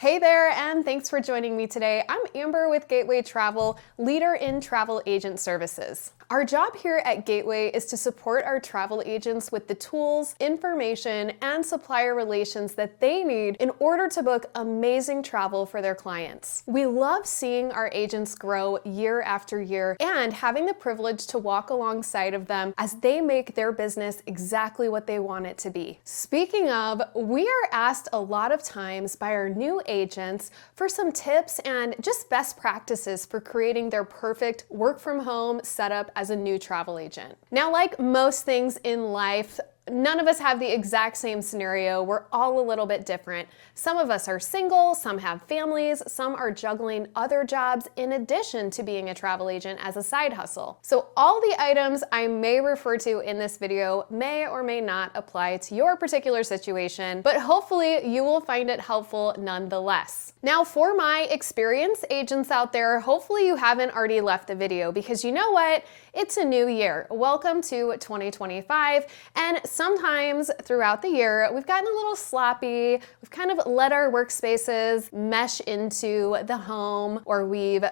Hey there, and thanks for joining me today. I'm Amber with Gateway Travel, leader in travel agent services. Our job here at Gateway is to support our travel agents with the tools, information, and supplier relations that they need in order to book amazing travel for their clients. We love seeing our agents grow year after year and having the privilege to walk alongside of them as they make their business exactly what they want it to be. Speaking of, we are asked a lot of times by our new agents for some tips and just best practices for creating their perfect work from home setup as a new travel agent. Now, like most things in life, none of us have the exact same scenario. We're all a little bit different. Some of us are single, some have families, some are juggling other jobs in addition to being a travel agent as a side hustle. So all the items I may refer to in this video may or may not apply to your particular situation, but hopefully you will find it helpful nonetheless. Now, for my experienced agents out there, hopefully you haven't already left the video because you know what? It's a new year. Welcome to 2025. And sometimes throughout the year, we've gotten a little sloppy. We've kind of let our workspaces mesh into the home, or we've,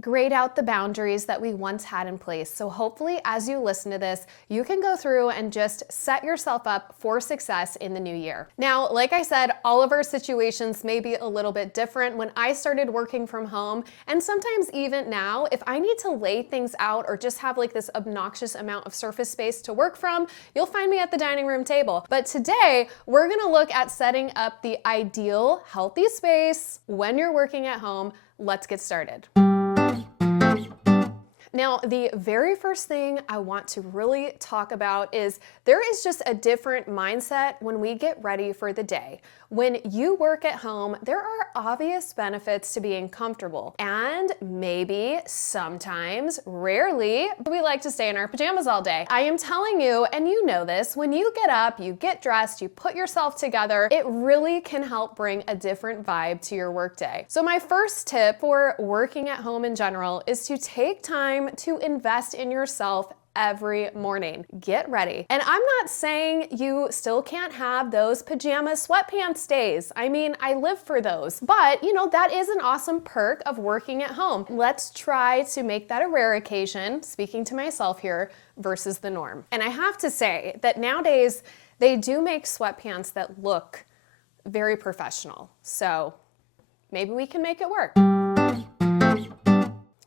grayed out the boundaries that we once had in place. So hopefully as you listen to this, you can go through and just set yourself up for success in the new year. Now, like I said, all of our situations may be a little bit different. When I started working from home, and sometimes even now, if I need to lay things out or just have like this obnoxious amount of surface space to work from, you'll find me at the dining room table. But today, we're gonna look at setting up the ideal healthy space when you're working at home. Let's get started. Now, the very first thing I want to really talk about is there is just a different mindset when we get ready for the day. When you work at home, there are obvious benefits to being comfortable. And maybe, sometimes, rarely, we like to stay in our pajamas all day. I am telling you, and you know this, when you get up, you get dressed, you put yourself together, it really can help bring a different vibe to your workday. So my first tip for working at home in general is to take time to invest in yourself every morning. Get ready. And I'm not saying you still can't have those pajama sweatpants days. I mean, I live for those. But, that is an awesome perk of working at home. Let's try to make that a rare occasion, speaking to myself here, versus the norm. And I have to say that nowadays, they do make sweatpants that look very professional. So maybe we can make it work.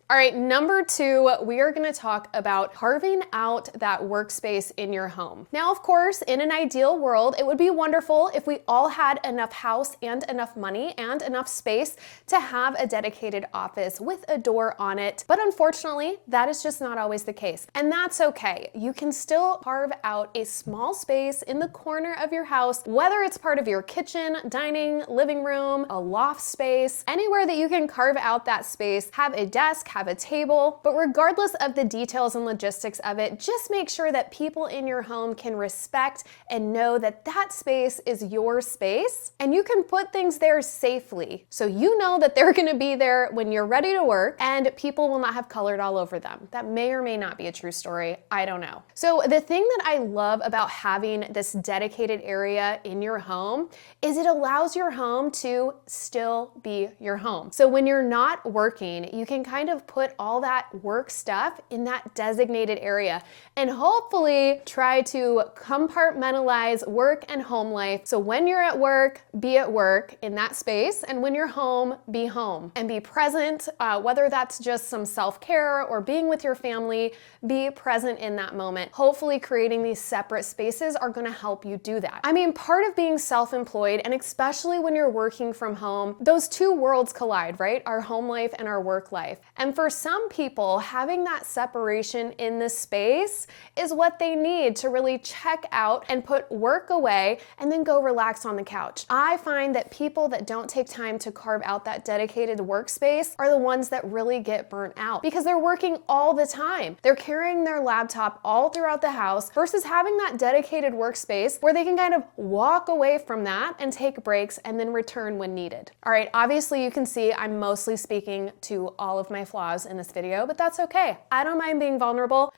All right, number 2, we are gonna talk about carving out that workspace in your home. Now, of course, in an ideal world, it would be wonderful if we all had enough house and enough money and enough space to have a dedicated office with a door on it. But unfortunately, that is just not always the case. And that's okay. You can still carve out a small space in the corner of your house, whether it's part of your kitchen, dining, living room, a loft space, anywhere that you can carve out that space, have a desk, have a table, but regardless of the details and logistics of it, just make sure that people in your home can respect and know that that space is your space and you can put things there safely. So you know that they're gonna be there when you're ready to work and people will not have colored all over them. That may or may not be a true story, I don't know. So the thing that I love about having this dedicated area in your home is it allows your home to still be your home. So when you're not working, you can kind of put all that work stuff in that designated area and hopefully try to compartmentalize work and home life. So when you're at work, be at work in that space, and when you're home, be home and be present, whether that's just some self-care or being with your family, be present in that moment. Hopefully creating these separate spaces are gonna help you do that. I mean, part of being self-employed, and especially when you're working from home, those two worlds collide, right? Our home life and our work life. And for some people, having that separation in the space is what they need to really check out and put work away and then go relax on the couch. I find that people that don't take time to carve out that dedicated workspace are the ones that really get burnt out because they're working all the time. They're carrying their laptop all throughout the house versus having that dedicated workspace where they can kind of walk away from that and take breaks and then return when needed. All right, obviously you can see I'm mostly speaking to all of my flaws in this video, but that's okay. I don't mind being vulnerable.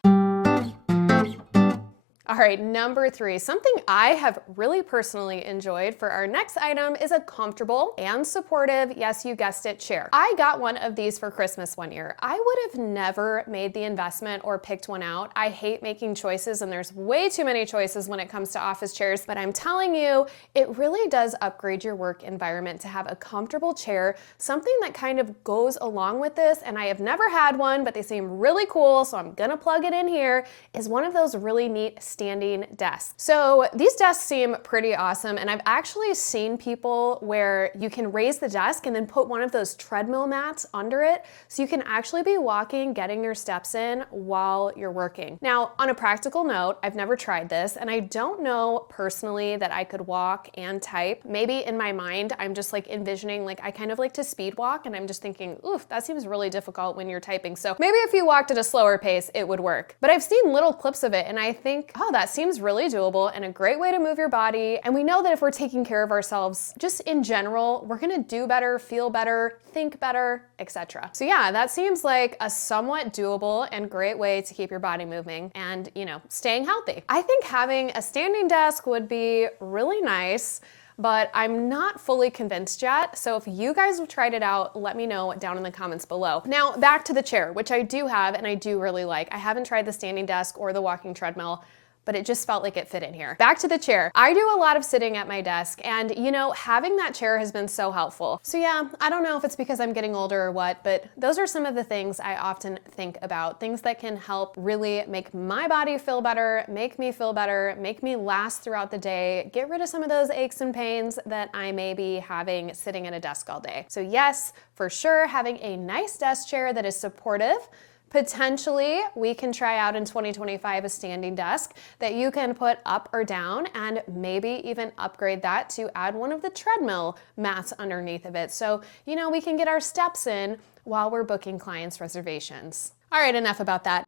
All right, number 3, something I have really personally enjoyed for our next item is a comfortable and supportive, yes, you guessed it, chair. I got one of these for Christmas one year. I would have never made the investment or picked one out. I hate making choices, and there's way too many choices when it comes to office chairs, but I'm telling you, it really does upgrade your work environment to have a comfortable chair, something that kind of goes along with this, and I have never had one, but they seem really cool, so I'm gonna plug it in here, is one of those really neat standing desks. So these desks seem pretty awesome, and I've actually seen people where you can raise the desk and then put one of those treadmill mats under it, so you can actually be walking, getting your steps in while you're working. Now, on a practical note, I've never tried this, and I don't know personally that I could walk and type. Maybe in my mind, I'm just like envisioning, like I kind of like to speed walk, and I'm just thinking, oof, that seems really difficult when you're typing. So maybe if you walked at a slower pace, it would work. But I've seen little clips of it, and I think, oh, that seems really doable and a great way to move your body. And we know that if we're taking care of ourselves, just in general, we're gonna do better, feel better, think better, etc. So yeah, that seems like a somewhat doable and great way to keep your body moving and, you know, staying healthy. I think having a standing desk would be really nice, but I'm not fully convinced yet. So if you guys have tried it out, let me know down in the comments below. Now back to the chair, which I do have and I do really like. I haven't tried the standing desk or the walking treadmill, but it just felt like it fit in here. Back to the chair. I do a lot of sitting at my desk, and you know, having that chair has been so helpful. So yeah, I don't know if it's because I'm getting older or what, but those are some of the things I often think about, things that can help really make my body feel better, make me feel better, make me last throughout the day, get rid of some of those aches and pains that I may be having sitting at a desk all day. So yes, for sure, having a nice desk chair that is supportive. Potentially, we can try out in 2025 a standing desk that you can put up or down, and maybe even upgrade that to add one of the treadmill mats underneath of it. So, you know, we can get our steps in while we're booking clients' reservations. All right, enough about that.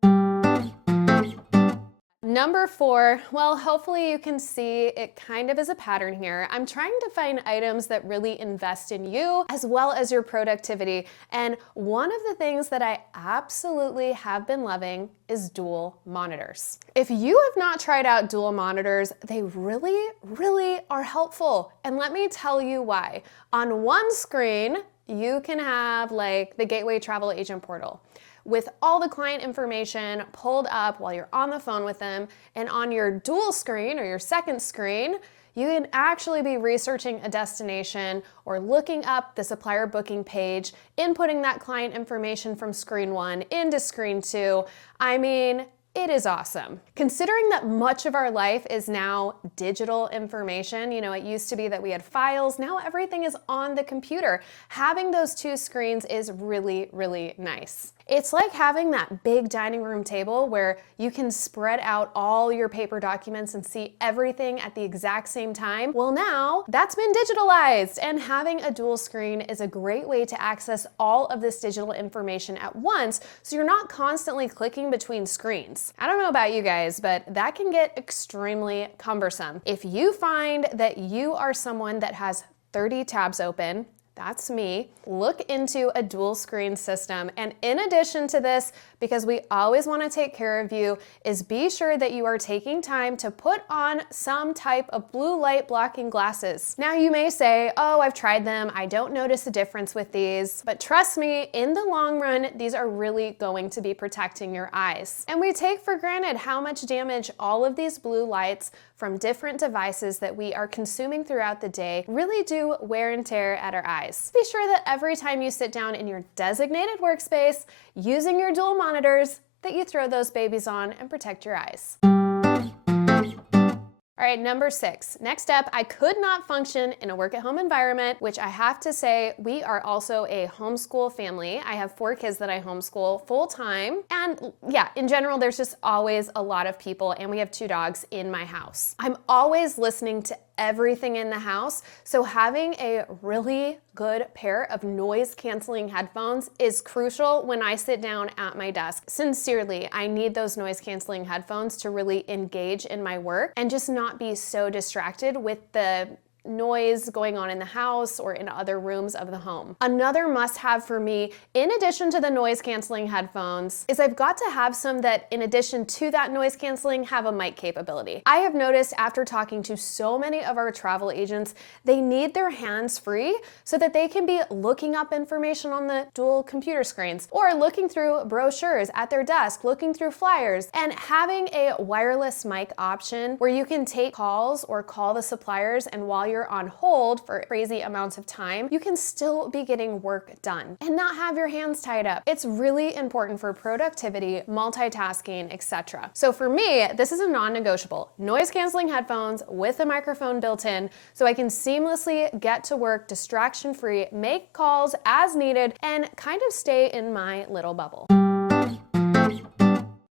Number 4, well, hopefully you can see it kind of is a pattern here. I'm trying to find items that really invest in you as well as your productivity. And one of the things that I absolutely have been loving is dual monitors. If you have not tried out dual monitors, they really, really are helpful. And let me tell you why. On one screen, you can have like the Gateway Travel Agent Portal with all the client information pulled up while you're on the phone with them. And on your dual screen or your second screen, you can actually be researching a destination or looking up the supplier booking page, inputting that client information from screen 1 into screen 2. I mean, it is awesome. Considering that much of our life is now digital information, you know, it used to be that we had files, now everything is on the computer. Having those two screens is really, really nice. It's like having that big dining room table where you can spread out all your paper documents and see everything at the exact same time. Well, now that's been digitalized, and having a dual screen is a great way to access all of this digital information at once, so you're not constantly clicking between screens. I don't know about you guys, but that can get extremely cumbersome. If you find that you are someone that has 30 tabs open, that's me, look into a dual screen system. And in addition to this, because we always want to take care of you, is be sure that you are taking time to put on some type of blue light blocking glasses. Now you may say, oh, I've tried them, I don't notice a difference with these, but trust me, in the long run, these are really going to be protecting your eyes. And we take for granted how much damage all of these blue lights from different devices that we are consuming throughout the day really do wear and tear at our eyes. Be sure that every time you sit down in your designated workspace using your dual monitors, that you throw those babies on and protect your eyes. All right, number 6. Next up, I could not function in a work-at-home environment, which I have to say, we are also a homeschool family. I have 4 kids that I homeschool full-time. And yeah, in general, there's just always a lot of people, and we have 2 dogs in my house. I'm always listening to everything in the house, so having a really good pair of noise-canceling headphones is crucial when I sit down at my desk. Sincerely, I need those noise-canceling headphones to really engage in my work and just not be so distracted with the noise going on in the house or in other rooms of the home. Another must-have for me, in addition to the noise canceling headphones, is I've got to have some that, in addition to that noise canceling, have a mic capability. I have noticed after talking to so many of our travel agents, they need their hands free so that they can be looking up information on the dual computer screens or looking through brochures at their desk, looking through flyers, and having a wireless mic option where you can take calls or call the suppliers, and while you're on hold for crazy amounts of time, you can still be getting work done and not have your hands tied up. It's really important for productivity, multitasking, etc. So for me, this is a non-negotiable. Noise canceling headphones with a microphone built in so I can seamlessly get to work distraction-free, make calls as needed, and kind of stay in my little bubble.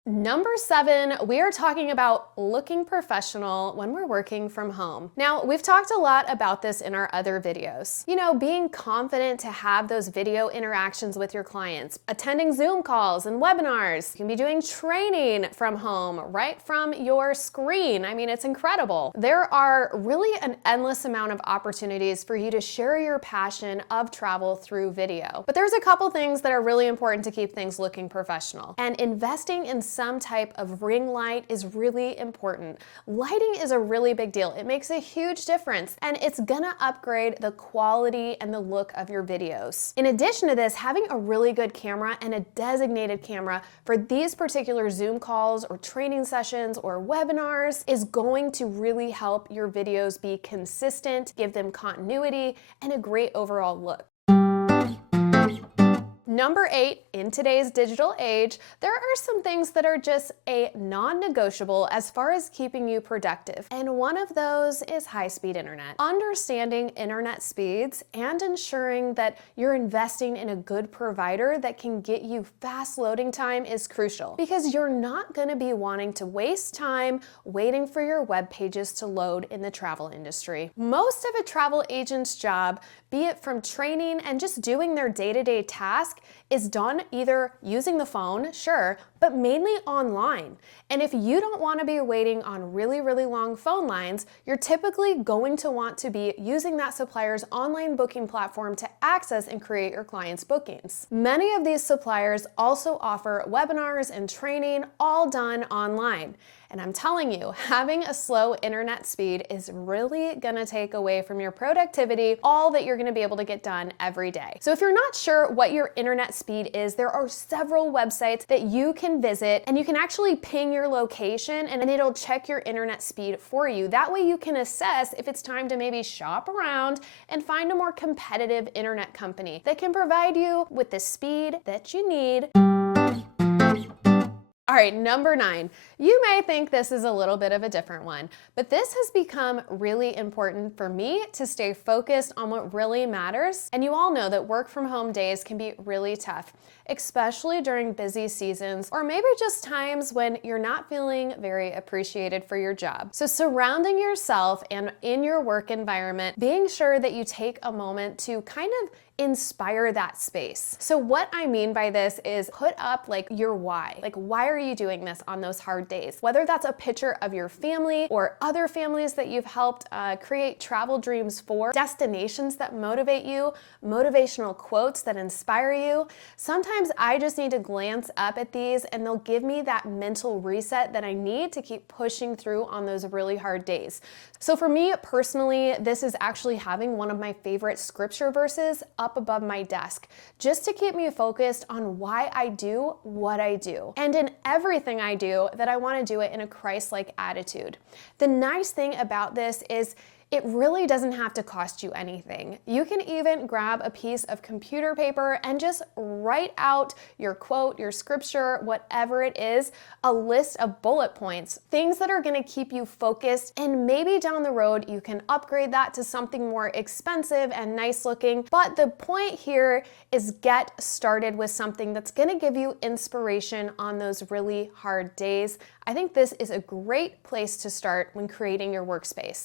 Number 7, we are talking about looking professional when we're working from home. Now, we've talked a lot about this in our other videos. You know, being confident to have those video interactions with your clients, attending Zoom calls and webinars. You can be doing training from home, right from your screen. I mean, it's incredible. There are really an endless amount of opportunities for you to share your passion of travel through video. But there's a couple things that are really important to keep things looking professional. And investing in some type of ring light is really important. Lighting is a really big deal. It makes a huge difference, and it's gonna upgrade the quality and the look of your videos. In addition to this, having a really good camera and a designated camera for these particular Zoom calls or training sessions or webinars is going to really help your videos be consistent, give them continuity, and a great overall look. Number 8, in today's digital age, there are some things that are just a non-negotiable as far as keeping you productive. And one of those is high-speed internet. Understanding internet speeds and ensuring that you're investing in a good provider that can get you fast loading time is crucial, because you're not going to be wanting to waste time waiting for your web pages to load in the travel industry. Most of a travel agent's job, be it from training and just doing their day-to-day task, is done either using the phone, sure, but mainly online. And if you don't want to be waiting on really, really long phone lines, you're typically going to want to be using that supplier's online booking platform to access and create your clients' bookings. Many of these suppliers also offer webinars and training, all done online. And I'm telling you, having a slow internet speed is really gonna take away from your productivity, all that you're gonna be able to get done every day. So if you're not sure what your internet speed is, there are several websites that you can visit, and you can actually ping your location and it'll check your internet speed for you. That way you can assess if it's time to maybe shop around and find a more competitive internet company that can provide you with the speed that you need. All right, number 9. You may think this is a little bit of a different one, but this has become really important for me to stay focused on what really matters. And you all know that work from home days can be really tough, especially during busy seasons, or maybe just times when you're not feeling very appreciated for your job. So surrounding yourself and in your work environment, being sure that you take a moment to kind of inspire that space. So what I mean by this is put up like your why. Like, why are you doing this on those hard days? Whether that's a picture of your family or other families that you've helped create travel dreams for, destinations that motivate you, motivational quotes that inspire you. Sometimes I just need to glance up at these and they'll give me that mental reset that I need to keep pushing through on those really hard days. So for me personally, this is actually having one of my favorite scripture verses up above my desk, just to keep me focused on why I do what I do. And in everything I do, that I want to do it in a Christ-like attitude. The nice thing about this is it really doesn't have to cost you anything. You can even grab a piece of computer paper and just write out your quote, your scripture, whatever it is, a list of bullet points, things that are gonna keep you focused, and maybe down the road you can upgrade that to something more expensive and nice looking. But the point here is get started with something that's gonna give you inspiration on those really hard days. I think this is a great place to start when creating your workspace.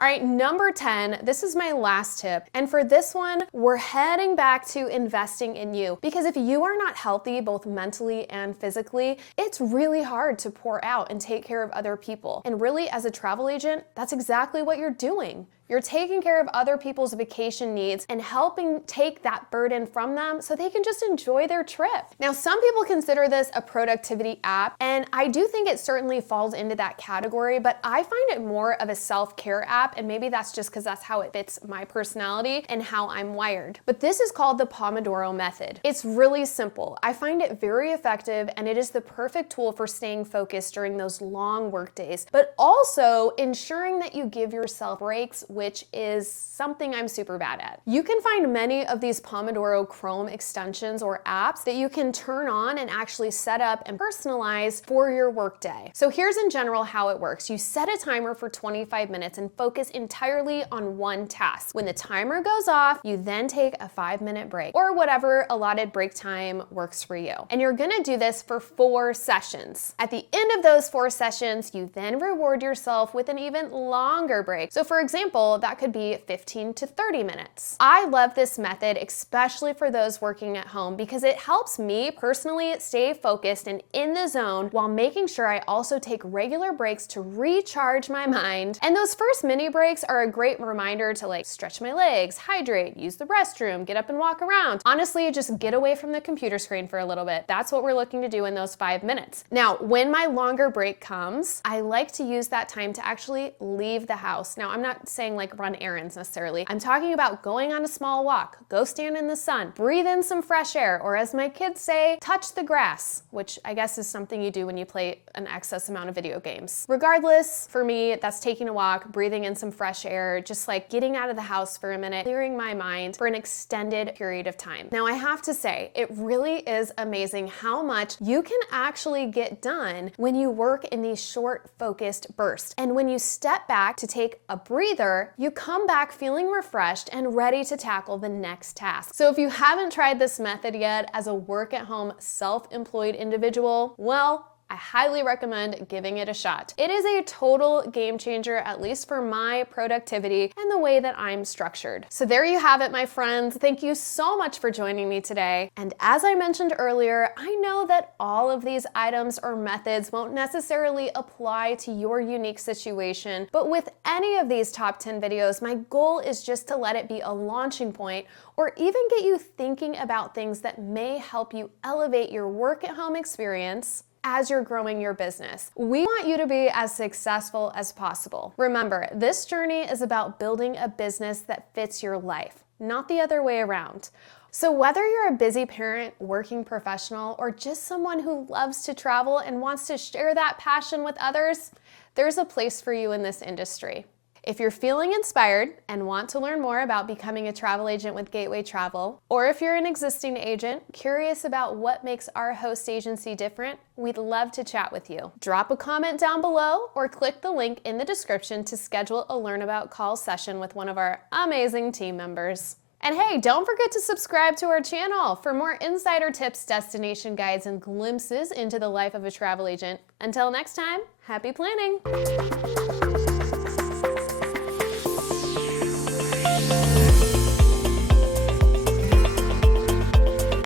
All right, number 10, this is my last tip. And for this one, we're heading back to investing in you. Because if you are not healthy, both mentally and physically, it's really hard to pour out and take care of other people. And really, as a travel agent, that's exactly what you're doing. You're taking care of other people's vacation needs and helping take that burden from them so they can just enjoy their trip. Now, some people consider this a productivity app, and I do think it certainly falls into that category, but I find it more of a self-care app, and maybe that's just because that's how it fits my personality and how I'm wired. But this is called the Pomodoro method. It's really simple. I find it very effective, and it is the perfect tool for staying focused during those long work days, but also ensuring that you give yourself breaks, which is something I'm super bad at. You can find many of these Pomodoro Chrome extensions or apps that you can turn on and actually set up and personalize for your workday. So here's in general how it works. You set a timer for 25 minutes and focus entirely on one task. When the timer goes off, you then take a 5-minute break or whatever allotted break time works for you. And you're gonna do this for 4 sessions. At the end of those 4 sessions, you then reward yourself with an even longer break. So for example, that could be 15 to 30 minutes. I love this method, especially for those working at home, because it helps me personally stay focused and in the zone while making sure I also take regular breaks to recharge my mind. And those first mini breaks are a great reminder to like stretch my legs, hydrate, use the restroom, get up and walk around. Honestly, just get away from the computer screen for a little bit. That's what we're looking to do in those 5 minutes. Now, when my longer break comes, I like to use that time to actually leave the house. Now, I'm not saying like run errands necessarily. I'm talking about going on a small walk, go stand in the sun, breathe in some fresh air, or as my kids say, touch the grass, which I guess is something you do when you play an excess amount of video games. Regardless, for me, that's taking a walk, breathing in some fresh air, just like getting out of the house for a minute, clearing my mind for an extended period of time. Now, I have to say, it really is amazing how much you can actually get done when you work in these short, focused bursts. And when you step back to take a breather, you come back feeling refreshed and ready to tackle the next task. So if you haven't tried this method yet as a work-at-home, self-employed individual, well, I highly recommend giving it a shot. It is a total game changer, at least for my productivity and the way that I'm structured. So there you have it, my friends. Thank you so much for joining me today. And as I mentioned earlier, I know that all of these items or methods won't necessarily apply to your unique situation, but with any of these top 10 videos, my goal is just to let it be a launching point or even get you thinking about things that may help you elevate your work-at-home experience as you're growing your business. We want you to be as successful as possible. Remember, this journey is about building a business that fits your life, not the other way around. So whether you're a busy parent, working professional, or just someone who loves to travel and wants to share that passion with others, there's a place for you in this industry. If you're feeling inspired and want to learn more about becoming a travel agent with Gateway Travel, or if you're an existing agent curious about what makes our host agency different, we'd love to chat with you. Drop a comment down below or click the link in the description to schedule a Learn About call session with one of our amazing team members. And hey, don't forget to subscribe to our channel for more insider tips, destination guides, and glimpses into the life of a travel agent. Until next time, happy planning!